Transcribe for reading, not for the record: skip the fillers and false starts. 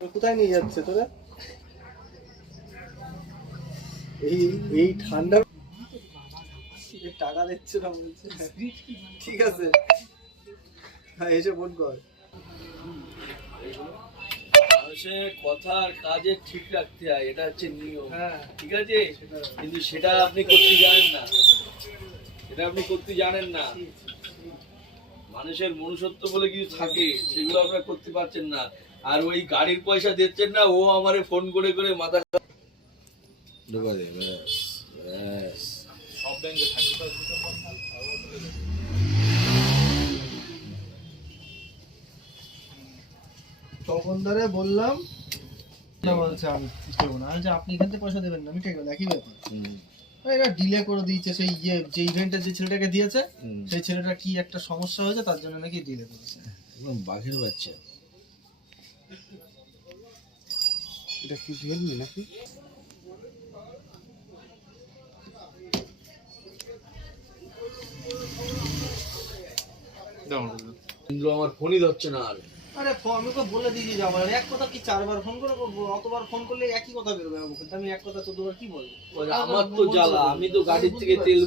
কোথায় নিয়ে যাচ্ছে তোরা? এই এই ঠান্ডা টাকা দিচ্ছে না বলছে। ঠিক আছে, হ্যাঁ এসে ফোন কর। মানুষের কথা আর কাজে ঠিক রাখতে হয়, এটা হচ্ছে নিয়ম। হ্যাঁ ঠিক আছে, কিন্তু সেটা আপনি করতে জানেন না, এটা আপনি করতে জানেন না। মানুষের মনুষ্যত্ব বলে কিছু থাকে, সেগুলো আপনারা করতে পারছেন না। আর ওই গাড়ির পয়সা দিচ্ছেন না, ও আমারে ফোন করে করে মাথা ঢোকা দেয়। সব ব্যাংকে থাকে তখন ধরে বললাম না, বলছে আমি দেবো না। যে আপনি এখান থেকে পয়সা দেবেন না, আমি ঠিক আছে একই ব্যাপার। এরা ডিলে করে দিয়েছে। সেই যে ইভেন্টের যে ছেলেটাকে দিয়েছে, সেই ছেলেটা কি একটা সমস্যা হয়েছে, তার জন্য নাকি ডিলে করেছে। একদম বাঘের বাচ্চা। এটা কি রিয়েলমি নাকি? কিন্তু আমার ফোনই ধরছে না। আর আরে আমি তো বলে দিয়েছি যে আমার এক কথা কি 4বার ফোন করে করবো, অতবার ফোন করলে একই কথা বেরোবে আমার মুখে। আমি এক কথা 14বার কি বলবো? আমার তো জ্বালা, আমি তো গাড়ির থেকে তেল